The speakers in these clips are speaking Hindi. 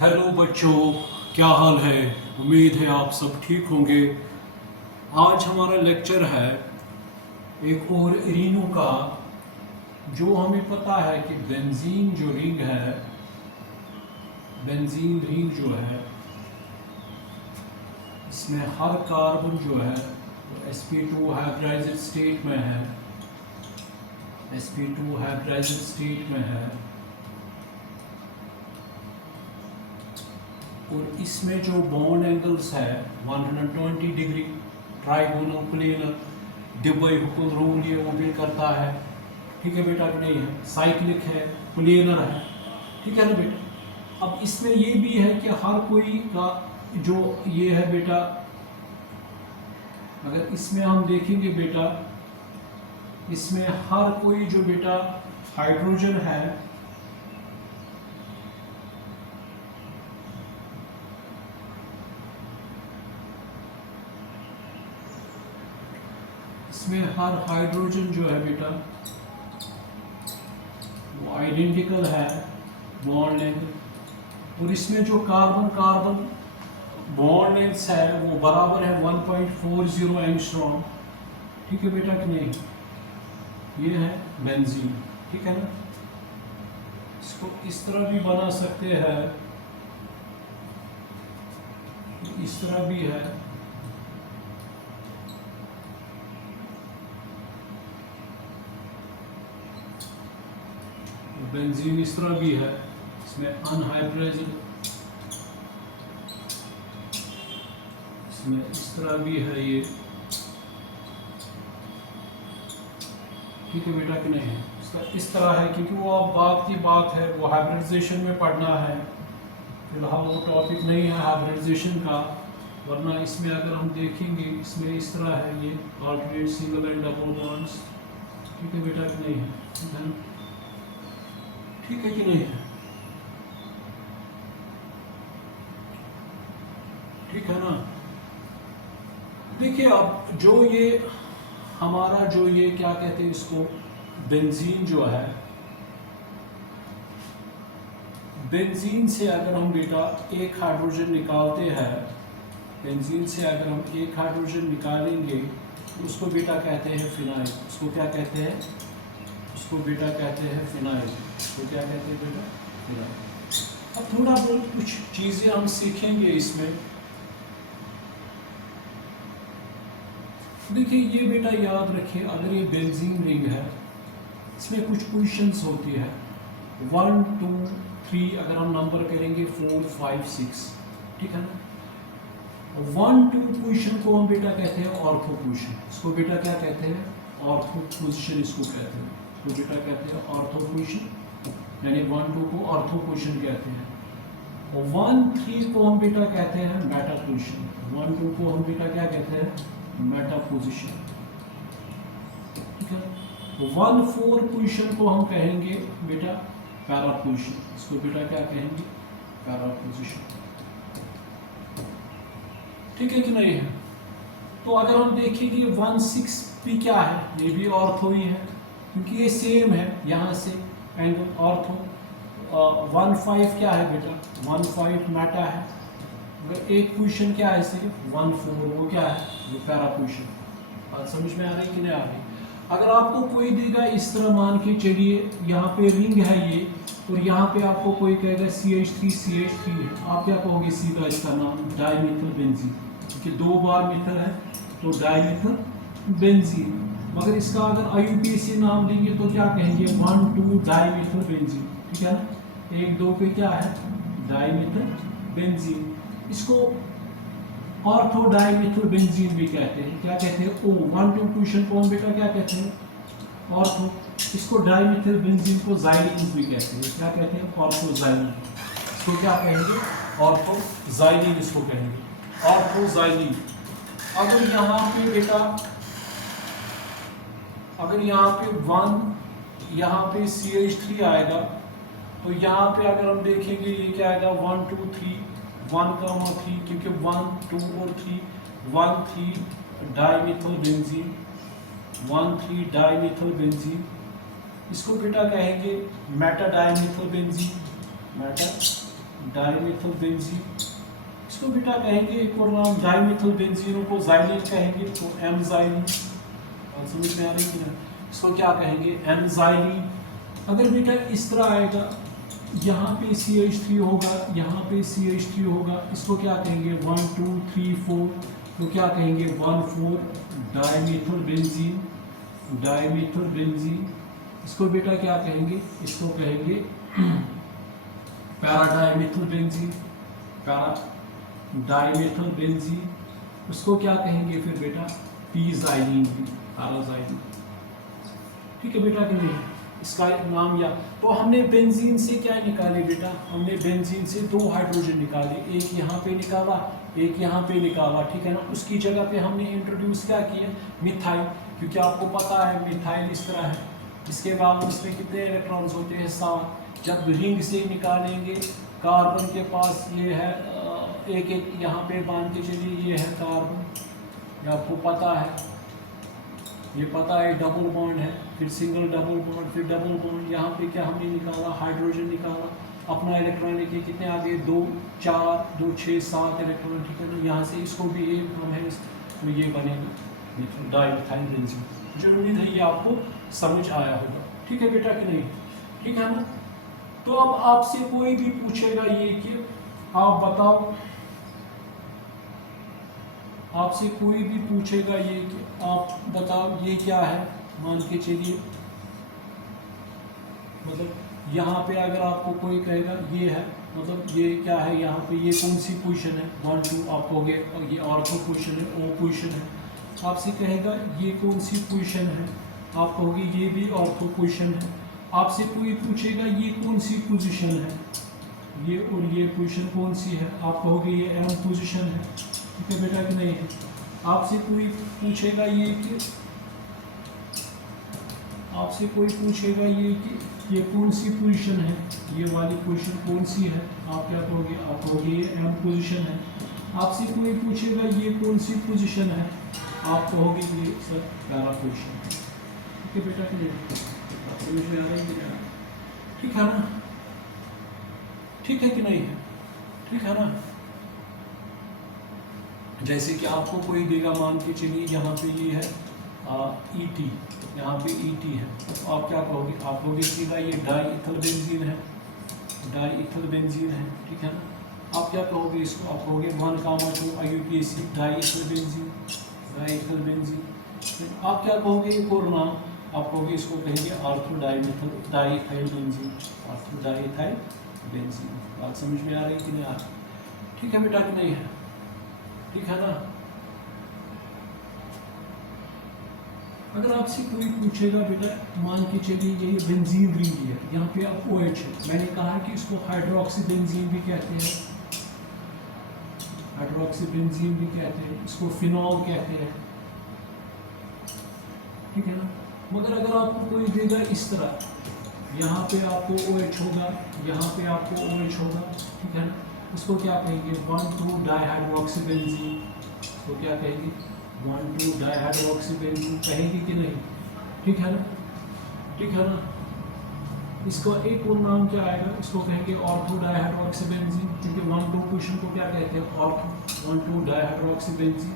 हेलो बच्चों, क्या हाल है। उम्मीद है आप सब ठीक होंगे। आज हमारा लेक्चर है एक और एरिनो का। जो हमें पता है कि बेंजीन जो रिंग है, बेंजीन रिंग जो है, इसमें हर कार्बन जो है sp2 हाइब्रिडाइज्ड स्टेट में है, sp2 हाइब्रिडाइज्ड स्टेट में है। और इसमें जो बॉन्ड एंगल्स है 120 डिग्री, ट्राइगोनल, प्लेनर, डिब्बे हुकुल रूल ये वो भी करता है। ठीक है बेटा कि नहीं है, साइक्लिक है, प्लेनर है। ठीक है ना बेटा। अब इसमें ये भी है कि हर कोई का जो ये है बेटा, अगर इसमें हम देखेंगे बेटा, इसमें हर कोई जो बेटा हाइड्रोजन है, इसमें हर हाइड्रोजन जो है बेटा वो आइडेंटिकल है बॉन्ड लेंथ। और इसमें जो कार्बन कार्बन बॉन्ड लेंथ है वो बराबर है 1.40 एंगस्ट्रॉम। ठीक है बेटा कि नहीं। ये है बेंजीन। ठीक है ना। इसको इस तरह भी बना सकते हैं, इस तरह भी है। बेंजीन इस तरह भी है, इसमें अनहाइब्रिडाइज्ड, इसमें इस तरह भी है ये। ठीक है बेटा कि नहीं है। इसका इस तरह है क्योंकि वो अब बात की बात है, वो हाइब्रिडाइजेशन में पढ़ना है। फिलहाल वो टॉपिक नहीं है हाइब्रिडाइजेशन का, वरना इसमें अगर हम देखेंगे इसमें इस तरह है ये alternate single and double bonds. ठीक है बेटा कि नहीं है। ठीक है कि नहीं है। ठीक है ना। देखिए अब जो ये हमारा जो ये क्या कहते हैं इसको, बेंजीन जो है, बेंजीन से अगर हम बेटा एक हाइड्रोजन निकालते हैं, बेंजीन से अगर हम एक हाइड्रोजन निकालेंगे तो उसको बेटा कहते हैं फिनाइल। उसको क्या कहते हैं, उसको बेटा कहते हैं फिनाइल। तो क्या कहते हैं बेटा, फिनाइल। अब थोड़ा बहुत कुछ चीजें हम सीखेंगे इसमें। देखिए ये बेटा याद रखिए, अगर ये बेंजीन रिंग है, इसमें कुछ पोजीशंस होती है 1 2 3, अगर हम नंबर करेंगे 4 5 6। ठीक है ना। 1 2 पोजीशन को हम बेटा कहते हैं ऑर्थो पोजीशन। इसको बेटा क्या कहते हैं, ऑर्थो पोजीशन इसको कहते हैं। तो बेटा कहते हैं ऑर्थो पोजीशन, यानी 1 2 को ऑर्थो पोजीशन कहते हैं। और 1 3 को हम बेटा कहते हैं मेटा पोजीशन। 1 2 को हम बेटा क्या कहते हैं, मेटा पोजीशन। ठीक है। 1 4 पोजीशन को हम कहेंगे बेटा पैरा पोजीशन। इसको बेटा क्या कहेंगे, पैरा पोजीशन। ठीक है कि नहीं है। तो अगर हम देखेंगे 1 6 भी क्या है, ये भी ऑर्थो ही है क्योंकि ये सेम है यहाँ से एंगल ऑर्थो। 1 5 क्या है बेटा, 1 5 मेटा है। एक पोजीशन क्या है सिर्फ 1 4, वो क्या है, वो पैरा पोजीशन। बात समझ में आ रही कि नहीं आ रही। अगर आपको कोई देगा इस तरह, मान के चलिए यहाँ पे रिंग है ये, और यहाँ पे आपको कोई कहेगा CH3 है, आप क्या कहोगे सीधा इसका नाम, डाइमिथाइल बेंजीन। क्योंकि 2 बार मिथल है तो डाइमिथाइल बेंजीन। मगर इसका अगर IUPAC नाम देंगे तो क्या कहेंगे, 1 2 डाइमिथाइल बेंजीन। ठीक है ना। 1 2 पे क्या है, डाइमिथाइल बेंजीन। इसको ऑर्थो डाइमिथाइल बेंजीन भी कहते हैं। क्या कहते हैं, O 1 2 पोजीशन को हम बेटा क्या कहते हैं, ऑर्थो। इसको डाइमिथाइल बेंजीन को ज़ाइलीन भी कहते हैं। क्या कहते हैं, ऑर्थोज़ाइलीन। इसको क्या कहेंगे, ऑर्थोज़ाइलीन इसको कहेंगे, ऑर्थोज़ाइलीन। अगर यहाँ पे बेटा, अगर यहाँ पे 1, यहाँ पे CH3 आएगा, तो यहाँ पे अगर हम देखेंगे ये क्या आएगा, 1 2 3 1 3, क्योंकि 1 2 और 3 1 3 डाइमिथाइल बेंजीन, 1 3 डाइमिथाइल बेंजीन। इसको बेटा कहेंगे Meta dimethyl benzene, Meta dimethyl benzene. इसको बेटा कहेंगे एक और नाम डाइमिथाइल बेंजीन को ज़ाइलिन कहेंगे, तो एनजाइलिन। बात समझ में आ रही है ना? इसको क्या कहेंगे? एनजाइलिन। अगर बेटा इस तरह आएगा, यहाँ पे CH3 होगा, यहाँ पे CH3 होगा, इसको क्या कहेंगे? 1 2 3 4, तो क्या कहेंगे? 1,4 डाइमिथाइल बेंजीन, डाइमिथाइल बेंजीन। इसको बेटा क्या कहेंगे? इसको कहेंगे पैराडाइमिथाइल बेंजीन, पैराडाइमिथाइल बेंजीन। उसको क्या कहेंगे फिर बेटा? पीजाइलिन, पैराजाइलिन। ठीक है बेटा कि नहीं? इसका नाम। या तो हमने बेंजीन से क्या निकाले बेटा? हमने बेंजीन से 2 हाइड्रोजन निकाले, एक यहाँ पे निकाला, एक यहाँ पे निकाला, ठीक है ना? उसकी जगह पे हमने इंट्रोड्यूस क्या किया? मिथाइल, क्योंकि आपको पता है मिथाइल इस तरह है, इसके बाद इसमें कितने इलेक्ट्रॉन्स होते हैं? 7। जब रिंग से निकालेंगे, कार्बन के पास ये है एक एक, यहाँ पे बांध के चलिए, ये है कार्बन, ये आपको पता है, ये पता है डबल बॉन्ड है, फिर सिंगल डबल बॉन्ड, फिर डबल बॉन्ड। यहाँ पे क्या हमने निकाला? हाइड्रोजन निकाला, अपना इलेक्ट्रॉन लेके कितने आगे? 2 4 2 6 7 इलेक्ट्रॉन, ठीक है ना? यहाँ से इसको भी एक हम है, तो ये बनेगा डाइमिथाइल बेंजीन। मुझे उम्मीद है ये आपको समझ आया होगा। ठीक है बेटा कि नहीं? ठीक है ना? तो अब आपसे कोई भी पूछेगा ये कि आप बताओ, आपसे कोई भी पूछेगा ये कि आप बताओ ये क्या है, मान के चलिए, मतलब यहाँ पे अगर आपको कोई कहेगा ये है, मतलब ये क्या है, यहाँ पे ये कौन सी पोजीशन है? 1 2, आप कहोगे ये ऑर्थो पोजीशन है, ओ पोजीशन है। आपसे कहेगा ये कौन सी पोजीशन है, आप कहोगे ये भी ऑर्थो पोजीशन है। आपसे कोई पूछेगा ये कौन सी पोजीशन है, ये और ये पोजीशन कौन सी है, आप कहोगे ये एम पोजीशन है। ठीक है बेटा कि नहीं है? आपसे कोई पूछेगा ये कि, आपसे कोई पूछेगा ये कौन सी पोजीशन है, ये वाली पोजीशन कौन सी है, आप क्या कहोगे? आप कहोगे ये एम पोजीशन है। आपसे कोई पूछेगा ये कौन सी पोजीशन है, आप कहोगे ये सर पैरा पोजीशन है। ठीक है बेटा कि नहीं? समझ में आ रही है? ठीक है ना? ठीक है कि नहीं है? ठीक है ना? जैसे कि आपको कोई देगा, मान के चलिए यहाँ पे ये है ET, यहाँ पे ET है, तो आप क्या कहोगे? आप कहोगे सीधा ये डाइइथाइल बेंजीन है, डाइइथाइल बेंजीन है, ठीक है ना? आप क्या कहोगे इसको? आप कहोगे 1,2 IUPAC diethyl benzene, diethyl benzene. आप क्या कहोगे? एक और नाम आप कहोगे, इसको कहेंगे ortho diethyl benzene, ortho diethyl benzene. बात समझ में आ रही कि नहीं आ रही? ठीक है बेटा कि नहीं है? ठीक है ना? अगर आपसे कोई पूछेगा बेटा, मान के चलिए ये बेंजीन रिंग है, यहाँ पे आप OH है, मैंने कहा कि इसको हाइड्रोक्सी बेंजीन भी कहते हैं, हाइड्रोक्सी बेंजीन भी कहते हैं, इसको फिनॉल कहते हैं। ठीक है ना? मगर अगर आपको कोई देगा इस तरह, यहाँ पे आपको OH होगा, यहाँ पे आपको OH होगा, ठीक है ना? इसको क्या कहेंगे? 1 2 डाइहाइड्रोक्सी बेंजीन। इसको क्या कहेंगे? 1 2 डाइहाइड्रोक्सी बेंजीन कहेंगे कि नहीं? ठीक है ना? ठीक है ना? इसका एक और नाम क्या आएगा? इसको कहेंगे ऑर्थो डाइहाइड्रोक्सी बेंजीन, क्योंकि 1 2 पोजीशन को क्या कहते हैं? Ortho 1 2 dihydroxy benzene.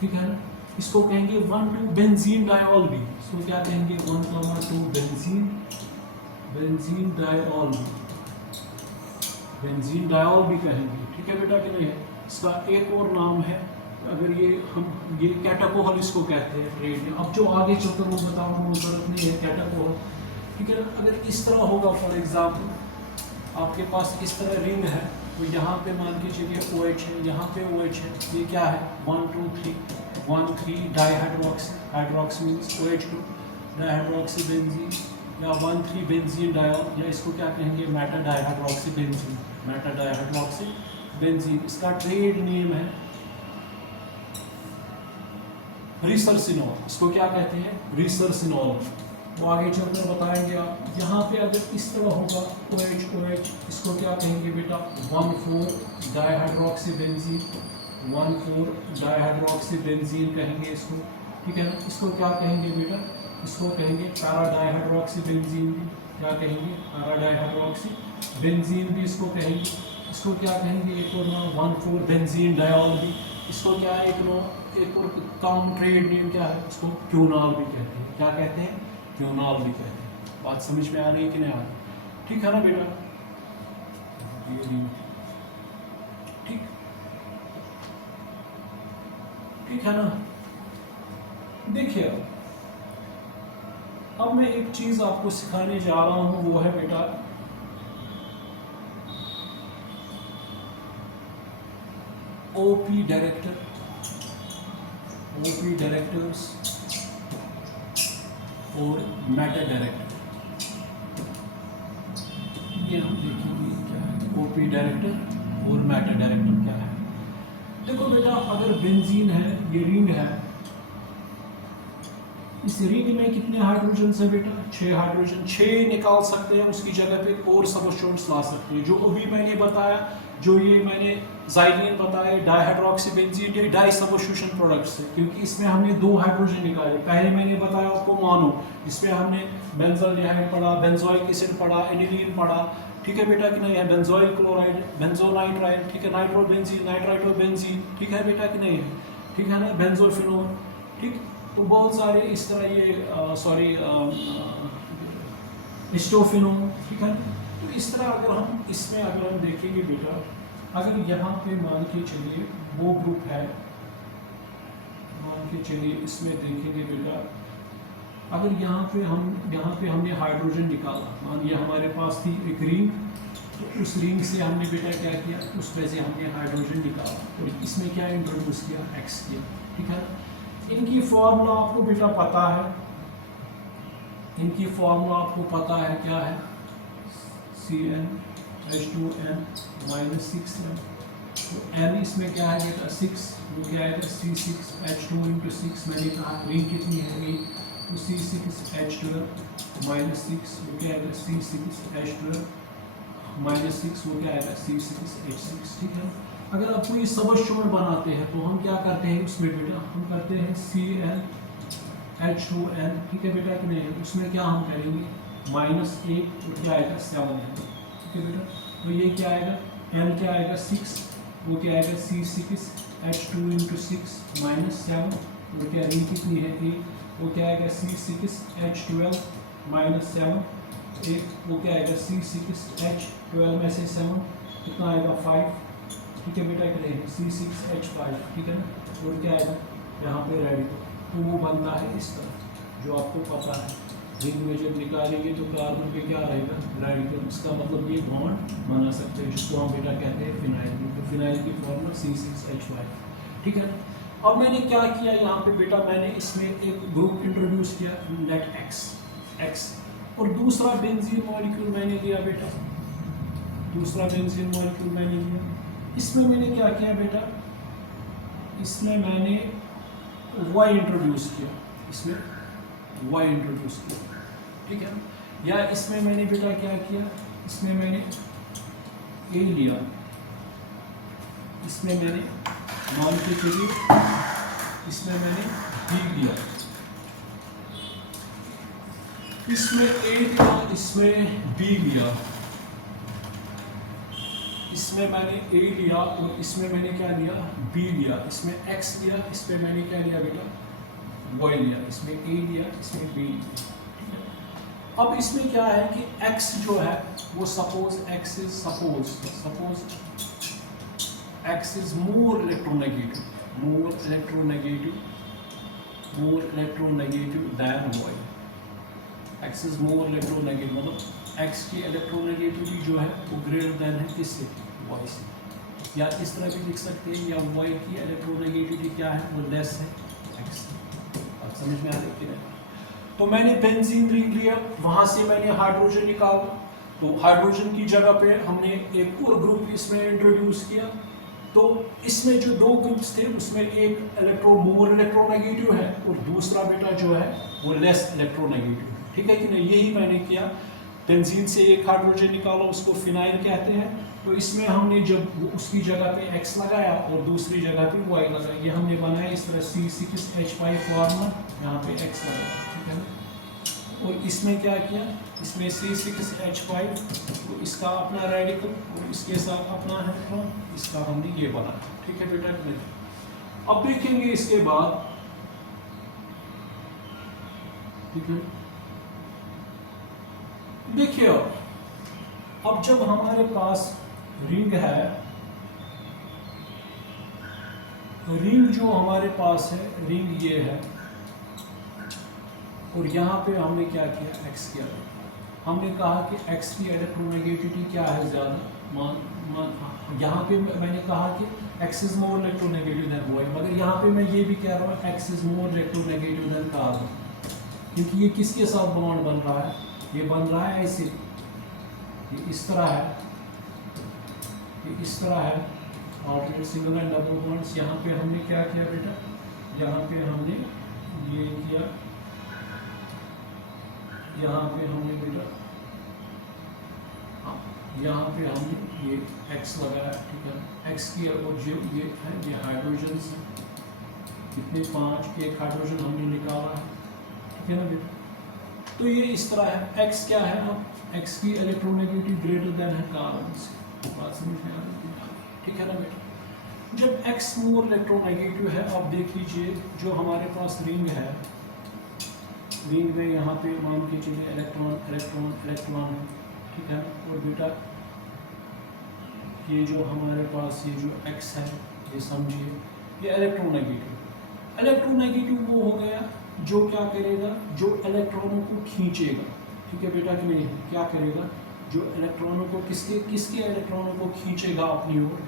ठीक है ना? इसको कहेंगे 1 2 बेंजीन डायऑल भी। इसको क्या कहेंगे? 1 2 बेंजीन, बेंजीन डायऑल भी, बेंजीन डायऑल भी कहेंगे। ठीक है बेटा कि नहीं है? इसका एक और नाम है, अगर ये हम ये कैटाकोहल इसको कहते हैं ट्रेड में। अब जो आगे चलकर वो बताऊंगा वो जरूरत नहीं है, कैटाकोहल। ठीक है ना? अगर इस तरह होगा, फॉर एग्जाम्पल आपके पास इस तरह रिंग है, तो यहाँ पे मान के चलिए OH है, यहाँ पे OH है, ये क्या है? 1 2 3 1 3 dihydroxy, hydroxy means OH2 dihydroxy benzene, या 1 3 बेंजीन डायऑल, या इसको क्या कहेंगे? Meta dihydroxy benzene, Meta dihydroxy benzene. इसका ट्रेड नेम है रिसर्सिनॉल। इसको क्या कहते हैं? रिसर्सिनॉल। वो आगे चलकर बताएंगे आप। यहाँ पे अगर इस तरह होगा OH, इसको क्या कहेंगे बेटा? 1 4 डाइहाइड्रोक्सी बेंजीन, 1 4 डाइहाइड्रोक्सी बेंजीन कहेंगे इसको। ठीक है ना? इसको क्या कहेंगे बेटा? इसको कहेंगे पैरा डाइहाइड्रोक्सी बेंजीन भी। क्या कहेंगे? पैरा डाइहाइड्रोक्सी बेंजीन भी इसको कहेंगे। इसको क्या कहेंगे एक और नाम 1,4 बेंजीन डायोल भी, इसको क्या है एक और कॉमन ट्रेड नेम क्या है, इसको क्यूनॉल भी कहते हैं। क्या कहते हैं? क्यूनॉल भी कहते हैं। बात समझ में आ रही है कि नहीं आ रही? ठीक है ना बेटा? ठीक ठीक है ना? देखिए अब मैं एक चीज आपको सिखाने जा रहा हूं, वो है बेटा ओपी डायरेक्टर, ओपी डायरेक्टर्स और मेटा डायरेक्टर। ये हम देखेंगे क्या है ओपी डायरेक्टर और मेटा डायरेक्टर क्या है। देखो बेटा अगर बेंजीन है, ये रिंग है, इस रिंग में कितने हाइड्रोजन है बेटा? 6 हाइड्रोजन। 6 निकाल सकते हैं, उसकी जगह पे और सबस्टिट्यूएंट्स ला सकते हैं। जो अभी मैंने बताया, जो ये मैंने ज़ाइलीन बताया, डाइहाइड्रोक्सीबेंजीन, ये डाई सबस्टिट्यूशन प्रोडक्ट्स है, क्योंकि इसमें हमने 2 हाइड्रोजन निकाले। पहले मैंने बताया आपको मोनो, इसमें हमने बेंजोल्डिहाइड पढ़ा, बेंजोइक एसिड पढ़ा, एनिलीन पढ़ा, ठीक है बेटा कि नहीं है, बेंजोइल क्लोराइड, बेंजोनाइट्राइड, ठीक है, नाइट्रोबेंजीन, नाइट्राइटोबेंजीन, ठीक है बेटा कि नहीं है, ठीक है ना, बेंजोफिनोल, ठीक। तो बहुत सारे इस तरह ये स्टोफिनोल, ठीक है। तो इस तरह अगर हम देखेंगे बेटा, अगर यहाँ पे मान के चलिए वो ग्रुप है, मान के चलिए इसमें देखेंगे बेटा, अगर यहाँ पे हमने हाइड्रोजन निकाला, मान लिया हमारे पास थी एक रिंग, तो उस रिंग से हमने बेटा क्या किया, उसमें से हमने हाइड्रोजन निकाला और इसमें क्या इंट्रोड्यूस किया, एक्स किया, ठीक है। इनकी फॉर्मूला आपको बेटा पता है, इनकी फॉर्मूला आपको पता है क्या है, CnH2n - 6n। तो n इसमें क्या है बेटा 6, वो क्या आएगा C6H2 × 6, मैंने कहा रिंग कितनी है, तो C6H12 - 6, वो क्या आएगा C6H12 - 6, वो क्या आएगा C6H6, ठीक है। अगर आपको ये सबस्टिट्यूएंट बनाते हैं तो हम क्या करते हैं उसमें बेटा, हम करते हैं CnH2n, ठीक है बेटा कि नहीं, उसमें क्या हम करेंगे -1, तो क्या आएगा 7, ठीक है बेटा। तो ये क्या आएगा, n क्या आएगा 6, वो क्या आएगा C6H2 × 6 - 7, वो क्या रिंग कितनी है 1, वो क्या आएगा C6H12 - 7, एक वो क्या आएगा C6H12 में से 7 कितना आएगा 5, ठीक है बेटा कि नहीं, C6H5, ठीक है ना। और क्या आएगा यहाँ पे रेडिकल, तो वो बनता है इस तरह, जो आपको पता है रिंग में जब निकालेंगे तो कार्बन पे क्या रहेगा, रेडिकल, इसका मतलब ये बॉन्ड बना सकते हैं, जिसको हम बेटा कहते हैं फिनाइल। तो फिनाइल की फॉर्मूला C6H5, ठीक है। अब मैंने क्या किया यहाँ पे बेटा, मैंने इसमें एक ग्रुप इंट्रोड्यूस किया नेट एक्स, और दूसरा बेंजीन मॉलिक्यूल मैंने लिया बेटा, दूसरा बेंजीन मॉलिक्यूल मैंने लिया। इसमें मैंने क्या किया बेटा, इसमें मैंने Y इंट्रोड्यूस किया, इसमें Y इंट्रोड्यूस किया, ठीक है। या इसमें मैंने बेटा क्या किया, इसमें मैंने A लिया, इसमें मैंने मान के चलिए, इसमें मैंने B लिया, इसमें A लिया, इसमें B लिया, इसमें मैंने A लिया और इसमें मैंने क्या लिया, B लिया, इसमें X लिया, इस पर मैंने क्या लिया बेटा, Y लिया, इसमें A लिया, इसमें B लिया, ठीक है। अब इसमें क्या है कि X जो है वो suppose X is more electronegative than Y। X is more electronegative, मतलब X की इलेक्ट्रोनेगेटिविटी जो है वो ग्रेटर देन है किससे, Y से। या इस तरह भी लिख सकते हैं, या Y की इलेक्ट्रोनेगेटिविटी क्या है, वो लेस है X से। अब समझ में आ रही है कि नहीं? तो मैंने बेंजीन रिंग लिया, वहाँ से मैंने हाइड्रोजन निकाला, तो हाइड्रोजन की जगह पे हमने एक और ग्रुप इसमें इंट्रोड्यूस किया। तो इसमें जो 2 ग्रुप्स थे उसमें एक मोर इलेक्ट्रोनेगेटिव है और दूसरा बेटा जो है वो लेस इलेक्ट्रोनेगेटिव, ठीक है कि नहीं। यही मैंने किया, बेंजीन से एक हाइड्रोजन निकाला, उसको फिनाइल कहते हैं। तो इसमें हमने जब उसकी जगह पे X लगाया और दूसरी जगह पे Y लगाया, ये हमने बनाया इस तरह C6H5 फॉर्मूला, यहाँ पे X लगाया, ठीक है ना। और इसमें क्या किया, इसमें C6H5 तो इसका अपना रेडिकल और इसके साथ अपना इलेक्ट्रॉन, इसका हमने ये बनाया। ठीक है बेटा, अब देखेंगे इसके बाद। ठीक है, देखिए अब जब हमारे पास रिंग है, रिंग जो हमारे पास है, रिंग ये है और यहाँ पे हमने क्या किया, x किया। हमने कहा कि x की इलेक्ट्रोनेगेटिविटी क्या है ज़्यादा, यहाँ पे मैंने कहा कि x is more electronegative than y, मगर यहाँ पे मैं ये भी कह रहा हूँ x is more electronegative than carbon, क्योंकि ये किसके साथ बॉन्ड बन रहा है, ये बन रहा है ऐसे, ये इस तरह है, ये इस तरह है, alternate single and double bonds. यहाँ पे हमने क्या किया बेटा, यहाँ पे हमने ये किया, यहाँ पे हमने बेटा, हाँ यहाँ पे हमने ये x लगाया। ठीक है, x की और जो ये है, ये हाइड्रोजन कितने 5, एक हाइड्रोजन हमने निकाला है। ठीक है ना बेटा, तो ये इस तरह है। x क्या है, अब x की इलेक्ट्रोनेगेटिविटी ग्रेटर देन है कार्बन से, बात समझ में आ रही है। ठीक है ना बेटा, जब x मोर इलेक्ट्रोनेगेटिव है, अब देख लीजिए जो हमारे पास रिंग है, रिंग में यहाँ पे मान के चलिए इलेक्ट्रॉन इलेक्ट्रॉन इलेक्ट्रॉन है। ठीक है, और बेटा ये जो हमारे पास ये जो x है, ये समझिए ये इलेक्ट्रोनेगेटिव। इलेक्ट्रोनेगेटिव वो हो गया जो क्या करेगा, जो इलेक्ट्रॉनों को खींचेगा। ठीक है बेटा कि नहीं, क्या करेगा, जो इलेक्ट्रॉनों को किसके इलेक्ट्रॉनों को खींचेगा अपनी ओर।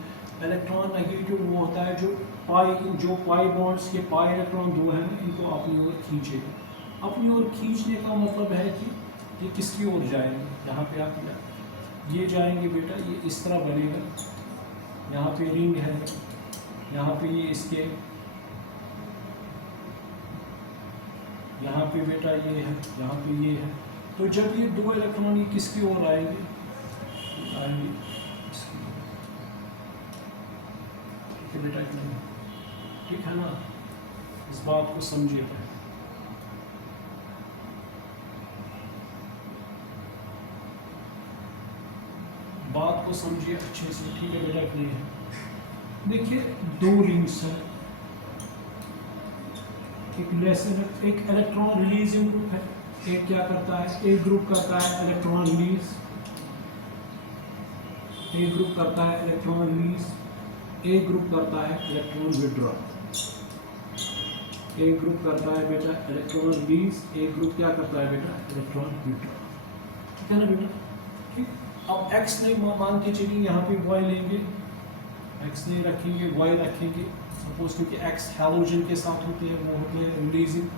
इलेक्ट्रॉन नेगेटिव वो होता है जो पाई बॉन्ड्स के पाई इलेक्ट्रॉन दो हैं, इनको अपनी ओर खींचेगा। अपनी ओर खींचने का मतलब है कि ये किसकी ओर जाएंगे, यहाँ पे आप ये जाएंगे बेटा, ये इस तरह बनेगा। यहाँ पे रिंग है, यहाँ पे ये इसके, यहाँ पे बेटा ये है, यहाँ पे ये है। तो जब ये दो इलेक्ट्रॉन ये किसकी ओर आएंगे, आएंगे इसकी। ठीक है बेटा, ठीक है ना, इस बात को समझिए। बात को समझिए अच्छे से। ठीक है बेटा, क्लियर है। देखिए दो रिंग्स हैं, एक लेसन, एक इलेक्ट्रॉन रिलीजिंग ग्रुप है, एक क्या करता है, एक ग्रुप करता है इलेक्ट्रॉन रिलीज, एक ग्रुप करता है इलेक्ट्रॉन रिलीज, एक ग्रुप करता है इलेक्ट्रॉन विड्रॉ। एक ग्रुप करता है बेटा इलेक्ट्रॉन रिलीज, एक ग्रुप क्या करता है बेटा, इलेक्ट्रॉन विड्रॉ। ठीक है ना बेटा, ठीक। अब x नहीं मान के चलिए, यहाँ पे y लेंगे, x नहीं रखेंगे, y रखेंगे सपोज, क्योंकि x हैलोजन के साथ होते हैं, वो होते हैं रिलीजिंग,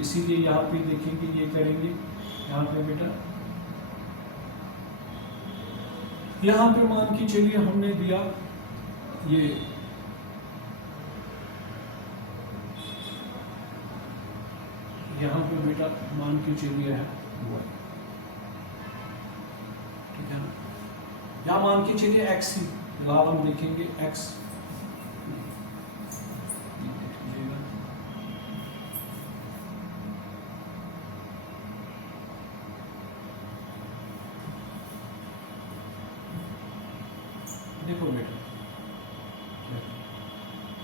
इसीलिए यहाँ पे देखेंगे ये करेंगे। यहाँ पे बेटा, यहाँ पे मान के चलिए हमने दिया ये यहाँ पे बेटा मान के चलिए है y, ठीक है ना। यहाँ मान के चलिए x ही, फिलहाल हम देखेंगे x, देखो बेटा,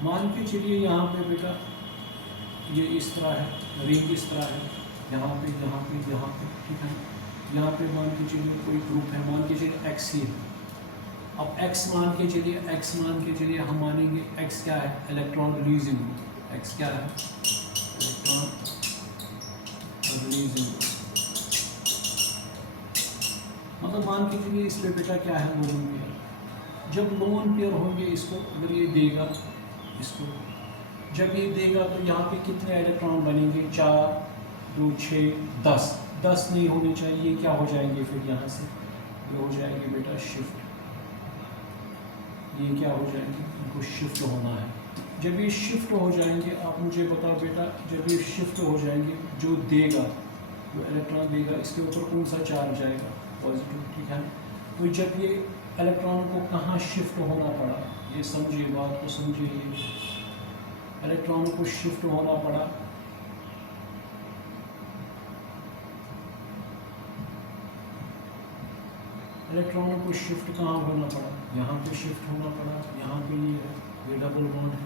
मान के चलिए यहाँ पे बेटा ये इस तरह है, रिंग इस तरह है, यहाँ पे यहाँ पे यहाँ पे, ठीक है। यहाँ पे मान के चलिए कोई ग्रुप है, मान के चलिए x ही है। अब x मान के चलिए, x मान के चलिए हम मानेंगे x क्या है, इलेक्ट्रॉन रिलीजिंग ग्रुप। x क्या है, इलेक्ट्रॉन रिलीजिंग ग्रुप। मतलब मान के चलिए इसमें बेटा क्या है, लोन पेयर। जब लोन पेयर होंगे इसको, अगर ये देगा इसको, जब ये देगा तो यहाँ पे कितने इलेक्ट्रॉन बनेंगे, 4 2 6 10। 10 नहीं होने चाहिए, ये क्या हो जाएंगे फिर यहाँ से, ये हो जाएंगे बेटा शिफ्ट। ये क्या हो जाएंगे, इनको शिफ्ट होना है। जब ये शिफ्ट हो जाएंगे, आप मुझे बताओ बेटा, जब ये शिफ्ट हो जाएंगे, जो देगा, जो इलेक्ट्रॉन देगा, इसके ऊपर कौन सा चार्ज जाएगा, पॉजिटिव, ठीक है। तो जब ये इलेक्ट्रॉन को कहाँ शिफ्ट होना पड़ा, ये समझिए, बात को समझिए। ये इलेक्ट्रॉन को शिफ्ट होना पड़ा इलेक्ट्रॉनों को शिफ्ट कहाँ होना पड़ा, यहाँ पे शिफ्ट होना पड़ा, यहाँ पे ये है, ये डबल बॉन्ड है,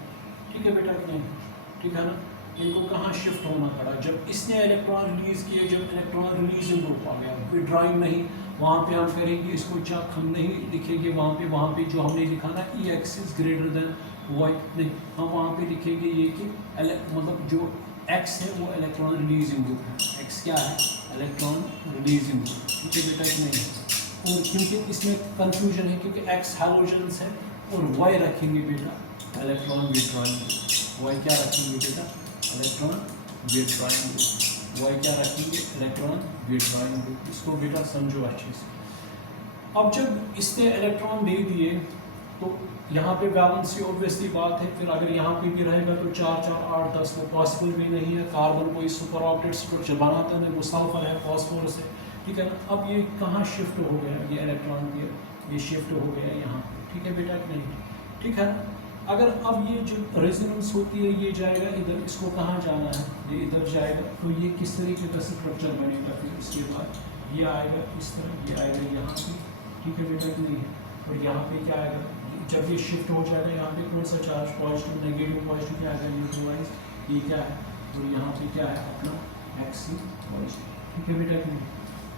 ठीक है बेटा कि नहीं, ठीक है ना। इनको कहाँ शिफ्ट होना पड़ा, जब इसने इलेक्ट्रॉन रिलीज किए, जब इलेक्ट्रॉन रिलीजिंग ग्रुप आ गया, कोई ड्राइंग नहीं, वहाँ पे हम करेंगे इसको चेक, हम नहीं लिखेंगे वहाँ पे जो हमने लिखा ना e x is greater than y, नहीं, हम वहाँ पे लिखेंगे ये कि मतलब जो एक्स है वो इलेक्ट्रॉन रिलीजिंग ग्रुप है, एक्स क्या है, इलेक्ट्रॉन रिलीजिंग ग्रुप, ठीक है बेटा कि नहीं। और क्योंकि इसमें कंफ्यूजन है क्योंकि एक्स हैलोजेंस है और वाई रखेंगे बेटा इलेक्ट्रॉन विड्रॉइंग ग्रुप, वाई क्या रखेंगे बेटा, इलेक्ट्रॉन विड्रॉइंग ग्रुप, वाई क्या रखेंगे, इलेक्ट्रॉन विड्रॉइंग ग्रुप, इसको बेटा समझो अच्छे से। अब जब इसने इलेक्ट्रॉन दे दिए तो यहाँ पे बैलेंस की ऑब्वियसली बात है, फिर अगर यहाँ पे भी रहेगा तो 4 4 8 10 वो पॉसिबल भी नहीं है, कार्बन कोई सुपर ऑक्टेट स्ट्रक्चर बनाता नहीं, वो सल्फर है, फॉस्फोरस है, ठीक है ना। अब ये कहाँ शिफ्ट हो गया, ये इलेक्ट्रॉन ये शिफ्ट हो गया यहाँ पे, ठीक है बेटा कि नहीं, ठीक है ना। अगर अब ये जो रेजोनेंस होती है ये जाएगा इधर, इसको कहाँ जाना है, ये इधर जाएगा, तो ये किस तरीके का स्ट्रक्चर बनेगा, फिर इसके बाद ये आएगा इस तरह, ये आएगा यहाँ पे, ठीक है बेटा कि नहीं है। और यहाँ पे क्या आएगा, जब ये शिफ्ट हो जाएगा यहाँ पे कौन सा चार्ज, पॉजिटिव नेगेटिव, पॉजिटिव क्या आएगा न्यूट्रलाइज, ये क्या है, और यहाँ पे क्या है अपना एक्स पॉजिटिव, ठीक है बेटा कि नहीं।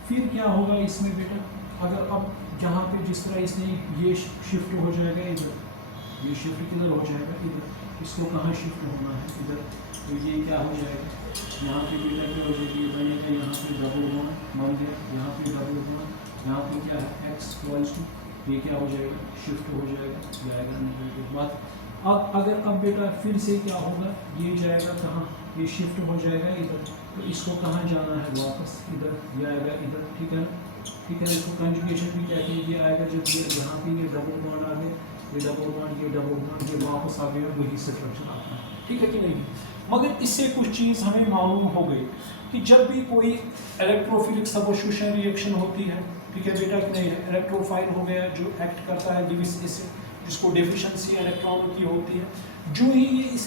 फिर क्या होगा इसमें बेटा, अगर अब जहाँ पे जिस तरह इसने ये शिफ्ट हो जाएगा इधर, ये शिफ्ट किधर हो जाएगा इधर, इसको कहाँ शिफ्ट होना है इधर, तो ये क्या हो जाएगा, यहाँ पे बेटा क्या हो जाएगी, ये बनेगा यहाँ पे डबल बॉन्ड बन गया, यहाँ पे डबल बॉन्ड, यहाँ पे क्या है एक्स पॉजिटिव, ये क्या हो जाएगा, शिफ्ट हो जाएगा, जाएगा नेगेटिव बात। अब अगर अब बेटा फिर से क्या होगा, ये जाएगा कहाँ, ये शिफ्ट हो जाएगा इधर, तो इसको कहाँ जाना है वापस इधर, ये आएगा इधर, ठीक है ना, ठीक है। इसको कंजुगेशन भी कहते हैं, ये आएगा जब ये यहाँ पे ये डबल बॉन्ड आ गया, ये डबल बॉन्ड, ये डबल बॉन्ड, ये वापस आ गया, वही स्ट्रक्चर आता है, ठीक है कि नहीं। मगर इससे कुछ चीज़ हमें मालूम हो गई कि जब भी कोई इलेक्ट्रोफिलिक सब्स्टिट्यूशन रिएक्शन होती है, ठीक है बेटा कि नहीं, इलेक्ट्रोफाइल हो गया जो एक्ट करता है लिविस एसिड, जिसको डेफिशिएंसी इलेक्ट्रॉनों की होती है, जो ही ये इस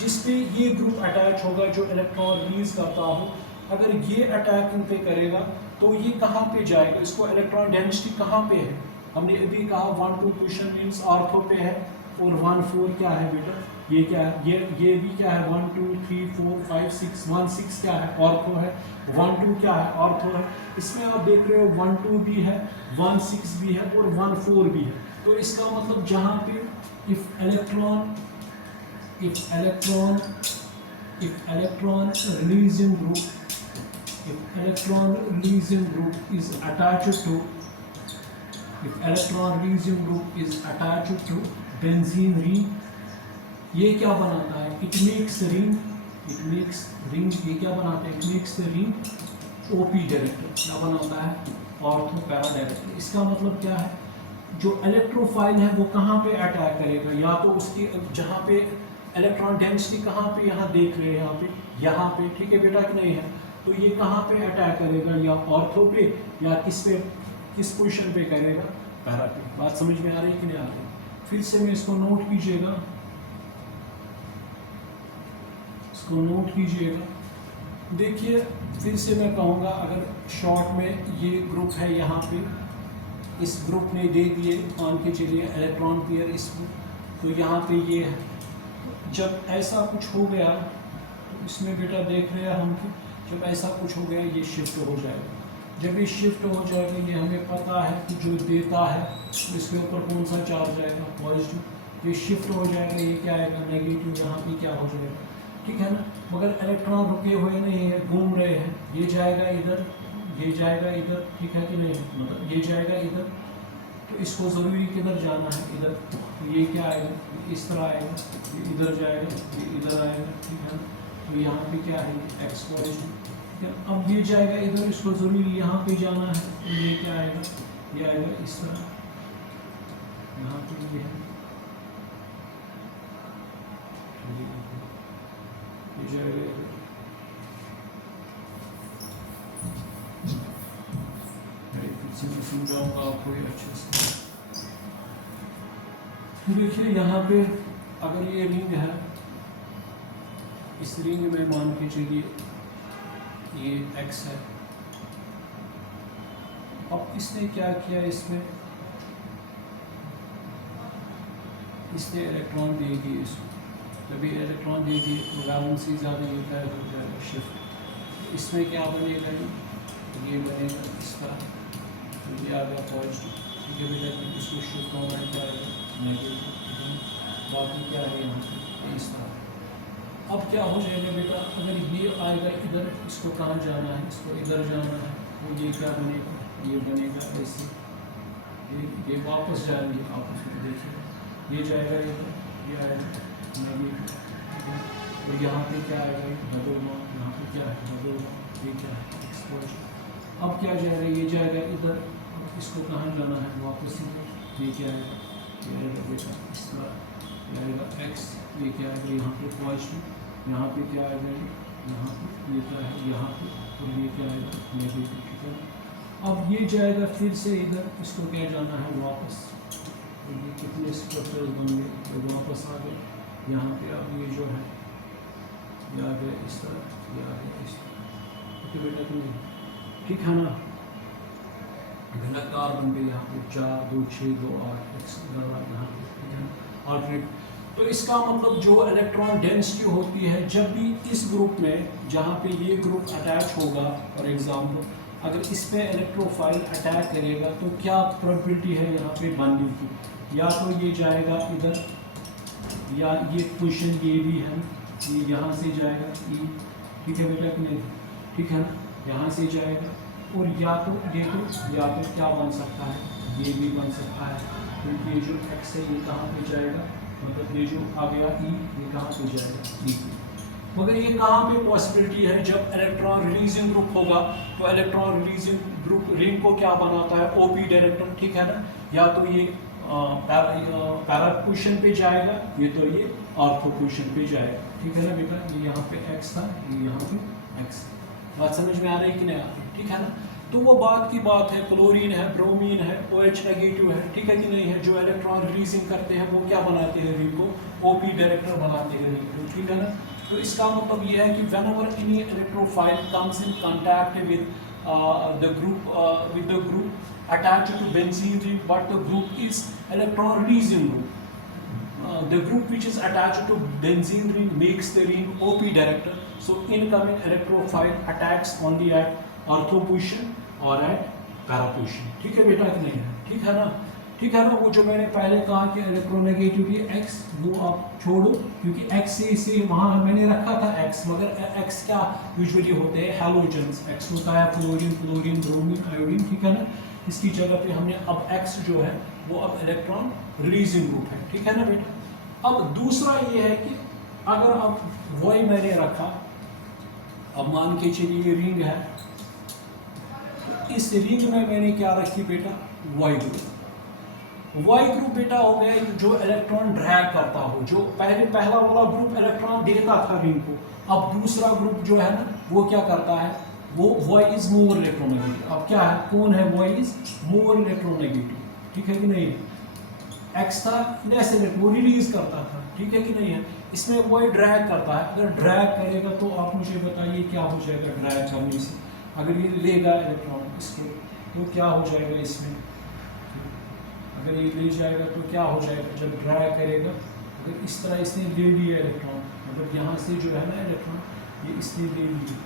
जिसपे ये ग्रुप अटैच होगा जो इलेक्ट्रॉन रिलीज करता हो, अगर ये अटैक इन पे करेगा तो ये कहाँ पे जाएगा, इसको इलेक्ट्रॉन डेंसिटी कहाँ पे है, हमने अभी कहा 1 2 पोजीशन मींस ऑर्थो पे है, और 1 4 क्या है बेटा, ये क्या है, ये भी क्या है 1 2 3 4 5 6 1 6 क्या है, ऑर्थो है, 1 2 क्या है, ऑर्थो है। इसमें आप देख रहे हो 1 2 भी है, 1 6 भी है और 1 4 भी है, तो इसका मतलब जहाँ पे if electron releasing group is attached to benzene ring, ये क्या बनाता है, it makes ring, ये क्या बनाता है, it makes the ring OP director, क्या बनाता है, ऑर्थो पैरा डायरेक्टर। इसका मतलब क्या है, जो इलेक्ट्रोफाइल है वो कहाँ पे अटैक करेगा, या तो उसकी जहाँ पे इलेक्ट्रॉन डेंसिटी कहाँ पे, यहाँ देख रहे हैं यहाँ पे, ठीक है बेटा कि नहीं है, तो ये कहाँ पे अटैक करेगा, या ऑर्थो पे या किस पोजीशन पे करेगा, पैरा पे। बात समझ में आ रही कि नहीं आ रही, फिर से मैं इसको नोट कीजिएगा, देखिए फिर से मैं कहूँगा, अगर शॉर्ट में ये ग्रुप है यहाँ पे, इस ग्रुप ने दे दिए मान के चलिए इलेक्ट्रॉन पेयर इसमें, तो यहाँ पे ये है, जब ऐसा कुछ हो गया तो इसमें बेटा देख रहे हैं हम कि जब ऐसा कुछ हो गया ये शिफ्ट हो जाएगा, जब ये शिफ्ट हो जाएगा ये हमें पता है कि जो देता है तो इसके ऊपर कौन सा चार्ज आएगा, पॉजिटिव, ये शिफ्ट हो जाएगा, ये क्या आएगा, नेगेटिव, यहाँ पे क्या हो जाएगा, ठीक है ना। मगर इलेक्ट्रॉन रुके हुए नहीं है, घूम रहे हैं, ये जाएगा इधर, ये जाएगा इधर, ठीक है कि नहीं, मतलब ये जाएगा इधर, तो इसको ज़रूरी किधर जाना है, इधर, तो ये क्या आएगा, इस तरह आएगा, ये इधर जाएगा, ये इधर आएगा, ठीक है। तो यहाँ पे क्या है, एक्स पॉजिटिव, ठीक है। अब ये जाएगा इधर, इसको ज़रूरी यहाँ पे जाना है, तो ये क्या आएगा, ये आएगा इस तरह, यहाँ पे ये है, ये जाएगा इधर, मैं समझाऊंगा आपको ये अच्छे से। देखिए यहाँ पे अगर ये रिंग है, इस रिंग में मान के चलिए ये एक्स है, अब इसने क्या किया, इसने इलेक्ट्रॉन दे दिए इसको, तभी इलेक्ट्रॉन दे दिए तो वैलेंस से ज़्यादा ये क्या हो जाएगा शिफ्ट। इसमें क्या बनेगा, ये बनेगा इस तरह, तो ये आ गया पॉजिटिव, ठीक है बेटा। इसको शिफ्ट होना क्या आएगा नेगेटिव, बाकी क्या है यहाँ पे इस तरह। अब क्या हो जाएगा बेटा, अगर ये आएगा इधर, इसको कहाँ जाना है, इसको इधर जाना है, तो ये क्या बनेगा, ये बनेगा ऐसे, ये वापस जाएंगे आपस में, देखिए ये जाएगा इधर, ये आएगा नेगेटिव, ठीक है। तो यहाँ पे क्या आएगा, डबल बॉन्ड, यहाँ पे क्या है डबल बॉन्ड, ये क्या है एक्सपोजर। अब क्या जाएगा, ये जाएगा इधर, इसको कहाँ जाना है वापस इधर, ये क्या आएगा, ये आएगा बेटा इस तरह, ये आएगा एक्स, ये क्या आएगा यहाँ पे पॉजिटिव, यहाँ पे क्या आएगा, यहाँ पे ये क्या है यहाँ पे, और ये क्या आएगा नेगेटिव, ठीक है। अब ये जाएगा फिर से इधर, इसको क्या जाना है वापस, तो ये कितने स्ट्रक्चर्स बन गए, तो वापस आ गए यहाँ पे। अब ये जो है ये आ गया इस तरह, ये आ गया इस तरह, तो बेटा कि नहीं, ठीक है ना। घनकार बन गए यहाँ पे 4 2 6 2 8 एक्स यहाँ पे, ठीक है ना ऑल्टरनेट। तो इसका मतलब जो इलेक्ट्रॉन डेंसिटी होती है जब भी इस ग्रुप में, जहाँ पे ये ग्रुप अटैच होगा, फॉर एग्जांपल अगर इस पे इलेक्ट्रोफाइल अटैक करेगा तो क्या प्रोबेबिलिटी है यहाँ पे बनने की, या तो ये जाएगा इधर, या ये पोजीशन ये भी है, ये यहाँ से जाएगा ई, ठीक है बेटा कि नहीं, ठीक है ना, यहाँ से जाएगा, और या तो क्या बन सकता है, ये भी बन सकता है, क्योंकि ये जो एक्स है ये कहाँ पे जाएगा, मतलब ये जो आ गया ई, ये कहाँ पे जाएगा ई पे। मगर ये कहाँ पे पॉसिबिलिटी है, जब इलेक्ट्रॉन रिलीजिंग ग्रुप होगा तो इलेक्ट्रॉन रिलीजिंग ग्रुप रिंग को क्या बनाता है, ओपी डायरेक्टर, ठीक है ना। या तो ये पैरा पोजीशन पे जाएगा, ये तो ये ऑर्थो पोजीशन पे जाएगा, ठीक है ना बेटा। ये यहाँ पे एक्स था, ये यहाँ पे एक्स, बात समझ में आ रही है कि नहीं आ रही, ठीक है ना। तो वो बात की बात है, क्लोरीन है, ब्रोमीन है, OH नेगेटिव है, ठीक है कि नहीं है, जो इलेक्ट्रॉन रिलीजिंग करते हैं वो क्या बनाते हैं रिंग को, ओपी डायरेक्टर बनाते हैं रिंग को, ठीक है ना। तो इसका मतलब ये है कि whenever any electrophile comes in contact with the group attached to benzene ring, but the group is electron releasing group. The group which is attached to benzene ring makes the ring OP director. So incoming electrophile attacks only at ortho position or at para position. ठीक है बेटा कि नहीं है, ठीक है ना, ठीक है ना। वो जो मैंने पहले कहा कि इलेक्ट्रोनेगेटिविटी एक्स, वो आप छोड़ो, क्योंकि एक्स से वहाँ मैंने रखा था एक्स, मगर एक्स क्या यूजुअली होते हैं हैलोजेंस, एक्स होता है फ्लोरीन, ब्रोमीन, आयोडीन, ठीक है ना। इसकी जगह पे हमने अब एक्स जो है वो अब इलेक्ट्रॉन रिलीजिंग ग्रुप है, ठीक है ना बेटा। अब दूसरा ये है कि अगर अब वही मैंने रखा, अब मान के चलिए ये रिंग है, तो इस रिंग में मैंने क्या रखी बेटा, वाई ग्रुप। वाई ग्रुप बेटा हो गया जो इलेक्ट्रॉन ड्रैग करता हो, जो पहला वाला ग्रुप इलेक्ट्रॉन देता था रिंग को, अब दूसरा ग्रुप जो है ना वो क्या करता है, वो वाई इज मोर इलेक्ट्रोनेगेटिव। अब क्या है, कौन है, वाई इज मोर इलेक्ट्रोनेगेटिव, ठीक है कि नहीं। एक्स था लेस इलेक्ट्रॉन, वो रिलीज करता था, ठीक है कि नहीं है। इसमें वाई ड्रैग करता है, अगर ड्रैग करेगा तो आप मुझे बताइए क्या हो जाएगा ड्रैग करने से। अगर ये लेगा इलेक्ट्रॉन इसके, तो क्या हो जाएगा इसमें, अगर ये ले जाएगा तो क्या हो जाएगा, जब ड्रैग करेगा, अगर इस तरह इसने ले लिया इलेक्ट्रॉन, मतलब यहाँ से जो है ना इलेक्ट्रॉन, ये इसने ले लिया,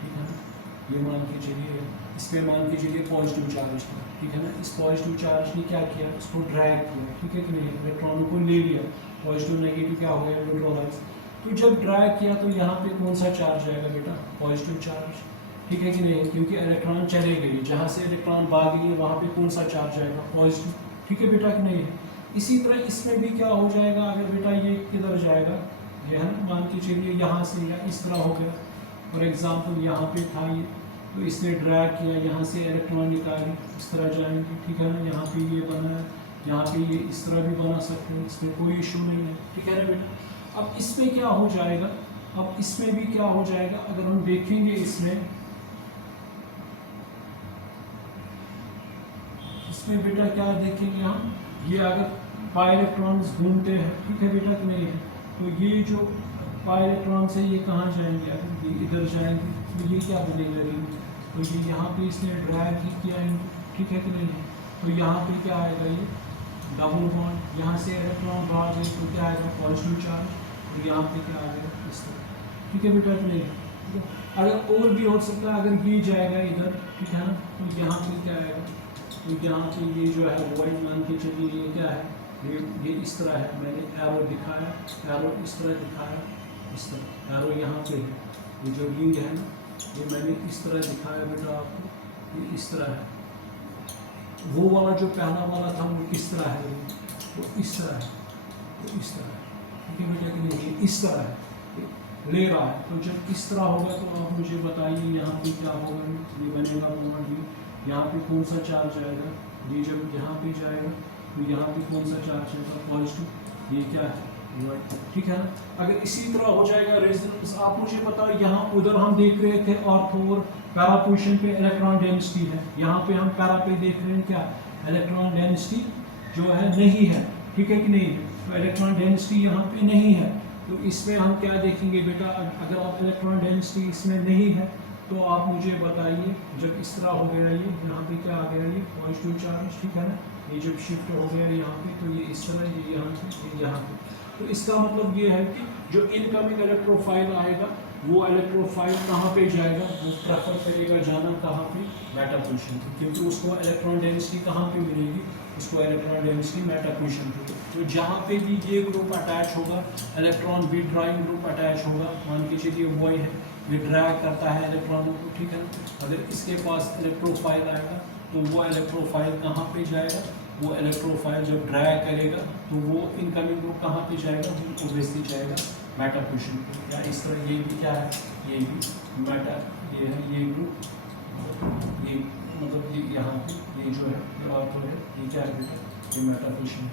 ठीक है ना। ये मान के चलिए, इस पर मान के चलिए पॉजिटिव चार्ज था, ठीक है ना। इस पॉजिटिव चार्ज ने क्या किया, इसको ड्रैग किया, ठीक है कि नहीं, इलेक्ट्रॉनों को ले लिया, पॉजिटिव नेगेटिव क्या हो गया, न्यूट्रलाइज। तो जब ड्रैग किया तो यहाँ पे कौन सा चार्ज आएगा बेटा, पॉजिटिव चार्ज, ठीक है कि नहीं, क्योंकि इलेक्ट्रॉन चले गए, जहाँ से इलेक्ट्रॉन भाग गई वहाँ पे कौन सा चार्ज आएगा, पॉजिटिव, ठीक है बेटा कि नहीं है। इसी तरह इसमें भी क्या हो जाएगा, अगर बेटा ये किधर जाएगा, ये है ना, मान के चलिए यहाँ से या इस तरह हो गया, फॉर एग्जांपल यहाँ पे था ये, तो इसने ड्रैग किया, यहाँ से इलेक्ट्रॉन निकाले, इस तरह जाएंगे, ठीक है ना। यहाँ पे ये बना है, यहाँ पे ये इस तरह भी बना सकते हैं, इसमें कोई इशू नहीं है, ठीक है ना बेटा। अब इसमें क्या हो जाएगा, अब इसमें भी क्या हो जाएगा, अगर हम देखेंगे इसमें बेटा क्या देखेंगे हम, ये अगर पाई इलेक्ट्रॉन्स घूमते हैं, ठीक है बेटा कि नहीं है, तो ये जो पाई इलेक्ट्रॉन्स है ये कहाँ जाएंगे, अगर ये इधर जाएंगे तो ये क्या बनेगा रिंग, तो ये यहाँ पे इसने ड्रैग ही किया इनको, ठीक है कि नहीं है। तो यहाँ पे क्या आएगा, ये डबल बॉन्ड, यहाँ से इलेक्ट्रॉन बाहर गए तो क्या आएगा, पॉजिटिव चार्ज, और यहाँ पे क्या आएगा, इस तरह। ठीक है बेटा कि नहीं है। ठीक है, अगर और भी हो सकता है, अगर ये जाएगा इधर, ठीक है ना, तो यहाँ पे क्या आएगा, तो यहाँ पे ये जो है वॉइड मान के चलिए, ये क्या है, ये इस तरह है, मैंने एरो दिखाया, एरो इस तरह दिखाया, इस तरह एरो यहाँ पे है, ये जो रिंग है ना, ये मैंने इस तरह दिखाया बेटा आपको, ये इस तरह है। वो वाला जो पहला वाला था वो किस तरह है, वो इस तरह है, वो इस तरह है। ठीक है बेटा कि नहीं, ये इस तरह है, ले रहा है। तो जब इस तरह होगा तो आप मुझे बताइए यहाँ पे क्या होगा, ये बनेगा मोमेंट, ये यहाँ पे कौन सा चार्ज आएगा, ये जब यहाँ पे जाएगा तो यहाँ पे कौन सा चार्ज आएगा, पॉजिटिव, ये क्या है, ठीक है ना। अगर इसी तरह हो जाएगा रेजोनेंस, आप मुझे बताओ, यहाँ उधर हम देख रहे थे ऑर्थो और पैरा पोजीशन पे इलेक्ट्रॉन डेंसिटी है, यहाँ पे हम पैरा पे देख रहे हैं क्या, इलेक्ट्रॉन डेंसिटी जो है नहीं है, ठीक है कि नहीं है। तो इलेक्ट्रॉन डेंसिटी यहाँ पे नहीं है, तो इसमें हम क्या देखेंगे बेटा, अगर आप इलेक्ट्रॉन डेंसिटी इसमें नहीं है तो आप मुझे बताइए, जब इस तरह हो गया, ये यहाँ पे क्या आ गया, ये पॉजिटिव चार्ज, ठीक है ना, ये जब शिफ्ट हो गया यहाँ पे तो ये इस तरह, ये यहाँ पे, ये यहाँ पे। तो इसका मतलब ये है कि जो इनकमिंग इलेक्ट्रोफाइल आएगा वो इलेक्ट्रोफाइल कहाँ पे जाएगा, वो प्रेफर करेगा जाना कहाँ पे, मेटा पोजीशन पे, क्योंकि उसको इलेक्ट्रॉन डेंसिटी कहाँ पे मिलेगी, उसको इलेक्ट्रॉन डेंसिटी मेटा पोजीशन पे। तो जहाँ पे भी ये ग्रुप अटैच होगा, इलेक्ट्रॉन विथड्रॉइंग ग्रुप अटैच होगा, मान के चलिए वही है, ये ड्रैग करता है इलेक्ट्रॉनों को, ठीक है। अगर इसके पास इलेक्ट्रोफाइल आएगा तो वो इलेक्ट्रोफाइल कहाँ पे जाएगा, वो इलेक्ट्रोफाइल जब ड्रैग करेगा तो वो इनकमिंग ग्रुप कहाँ पे जाएगा, वो ओब्वियसली जाएगा मेटा पोजीशन पे। या इस तरह ये भी क्या है, ये भी मेटा, ये है ये ग्रुप, ये मतलब ये यहाँ पे ये जो है ये ऑर्थो है, ये क्या है बेटा, ये मेटा पोजीशन।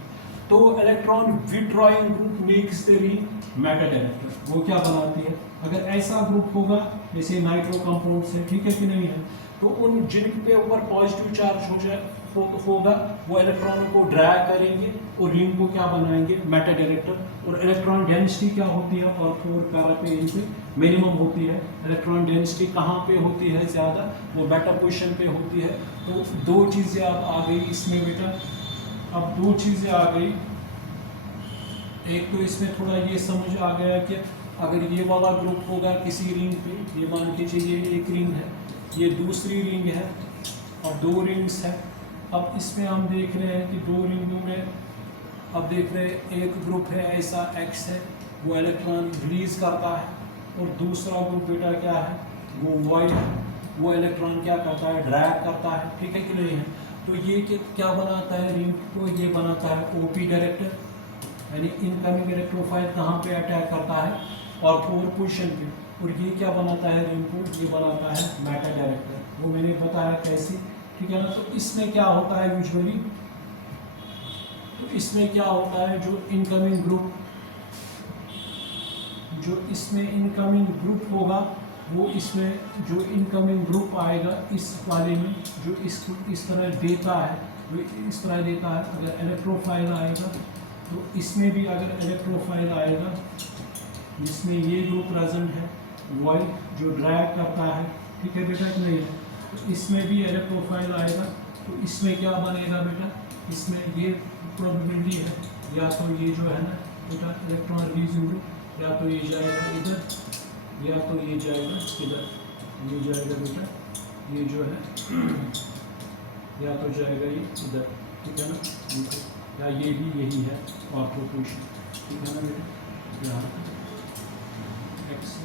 तो electron withdrawing group makes the ring Meta director, वो क्या बनाती है, अगर ऐसा ग्रुप होगा जैसे नाइट्रो कंपाउंड्स है, ठीक है कि नहीं है, तो उन जिनके ऊपर पॉजिटिव चार्ज हो जाए होगा वो इलेक्ट्रॉनों को ड्रैग करेंगे और रिंग को क्या बनाएंगे, मेटा डायरेक्टर। और इलेक्ट्रॉन डेंसिटी क्या होती है, ऑर्थो और पैरा पे इनसे मिनिमम होती है। इलेक्ट्रॉन डेंसिटी कहाँ पे होती है ज़्यादा, वो मेटा पोजीशन पे होती है। तो दो चीज़ें अब आ गई इसमें बेटा, अब दो चीज़ें आ गई, एक तो इसमें थोड़ा ये समझ आ गया कि अगर ये वाला ग्रुप होगा किसी रिंग पे, ये मान के चलिए एक रिंग है, ये दूसरी रिंग है और दो रिंग्स है। अब इसमें हम देख रहे हैं कि दो रिंगों में अब देख रहे हैं एक ग्रुप है ऐसा एक्स है, वो इलेक्ट्रॉन रिलीज करता है, और दूसरा ग्रुप बेटा क्या है, वो वाई है, वो इलेक्ट्रॉन क्या करता है, ड्रैग करता है, ठीक है कि नहीं है। तो ये क्या बनाता है रिंग को, ये बनाता है ओपी डायरेक्टर, यानी इनकमिंग इलेक्ट्रोफाइल कहाँ पे अटैक करता है, ऑर्थो पोजीशन पे। और ये क्या बनाता है रिंग को, ये बनाता है मेटा डायरेक्टर, वो मैंने बताया कैसे, ठीक है ना। तो इसमें क्या होता है यूजुअली, तो इसमें क्या होता है, जो इनकमिंग ग्रुप होगा, वो इसमें जो इनकमिंग ग्रुप आएगा इस वाले में, जो इस तरह देता है, वो इस तरह देता है। अगर इलेक्ट्रोफाइल आएगा तो इसमें भी अगर इलेक्ट्रोफाइल आएगा जिसमें ये ग्रुप प्रेजेंट है, वाई जो ड्रैग करता है, ठीक है बेटा कि नहीं, तो इसमें भी इलेक्ट्रोफाइल आएगा, तो इसमें क्या बनेगा बेटा, इसमें ये प्रोबेबिलिटी है, या तो ये जो है ना बेटा इलेक्ट्रॉन रिलीज होंगे, या तो ये जाएगा इधर, या तो ये जाएगा इधर, ये जाएगा बेटा ये जो है, या तो जाएगा ये इधर, ठीक है ना, या ये भी यही है ऑर्थो पोजीशन, ठीक है ना बेटा, यहाँ एक्स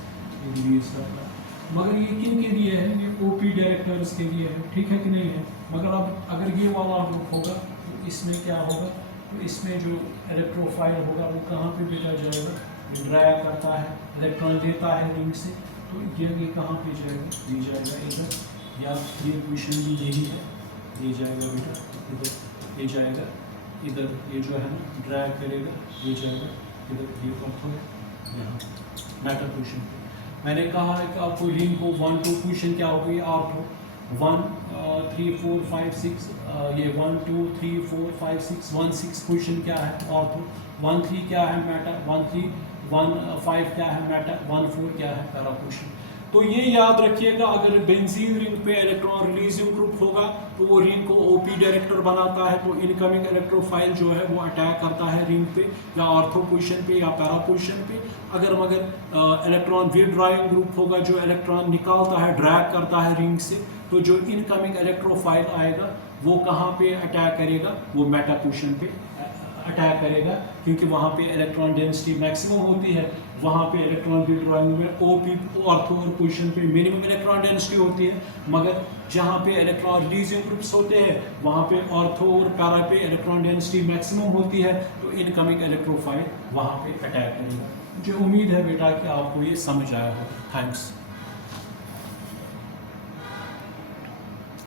रिलीज करता है। मगर ये किन के लिए है, ये ओपी डायरेक्टर्स के लिए है, ठीक है कि नहीं है। मगर अब अगर ये वाला ग्रुप होगा तो इसमें क्या होगा, तो इसमें जो इलेक्ट्रोफाइल होगा वो कहाँ पे बेटा जाएगा, ड्रैग करता है, इलेक्ट्रॉन देता है रिंग से, तो ये कहाँ पे जाएगा, ये जाएगा इधर, या ये पोजीशन भी यही है, ये जाएगा बेटा इधर, ये जाएगा इधर, ये जो है ना ड्रैग करेगा, ये जाएगा इधर, ये ऑर्थो है यहाँ मेटा पोजीशन पे। मैंने कहा है कि आपको रिंग को 1 2 पोजीशन क्या हो गई, ऑर्थो 1 3 4 5 6, ये 1 2 3 4 5 6 1 6 पोजीशन क्या है ऑर्थो, 1 3 क्या है मेटा, 1 3 1 5 क्या है मेटा, 1 4 क्या है पैरा पोजीशन। तो ये याद रखिएगा, अगर बेंजीन रिंग पे इलेक्ट्रॉन रिलीजिंग ग्रुप होगा तो वो रिंग को ओपी डायरेक्टर बनाता है, तो इनकमिंग इलेक्ट्रोफाइल जो है वो अटैक करता है रिंग पे या ऑर्थो पोजीशन पे या पैरा पोजीशन पे। अगर मगर इलेक्ट्रॉन विथड्रॉइंग ग्रुप होगा जो इलेक्ट्रॉन निकालता है, ड्रैग करता है रिंग से, तो जो इनकमिंग इलेक्ट्रोफाइल आएगा वो कहाँ पे अटैक करेगा, वो मेटा पोजीशन पे अटैक करेगा, क्योंकि वहाँ पे इलेक्ट्रॉन डेंसिटी मैक्सिमम होती है। वहाँ पे इलेक्ट्रॉन विथड्रॉइंग में ओपी ऑर्थो और पोजीशन पे मिनिमम इलेक्ट्रॉन डेंसिटी होती है, मगर जहाँ पे इलेक्ट्रॉन रिलीजिंग ग्रुप्स होते हैं वहाँ पे ऑर्थो और पैरा पे इलेक्ट्रॉन डेंसिटी मैक्सिमम होती है, तो इनकमिंग इलेक्ट्रोफाइल वहाँ पे अटैक करेगा। मुझे उम्मीद है बेटा कि आपको ये समझ आया हो। थैंक्स।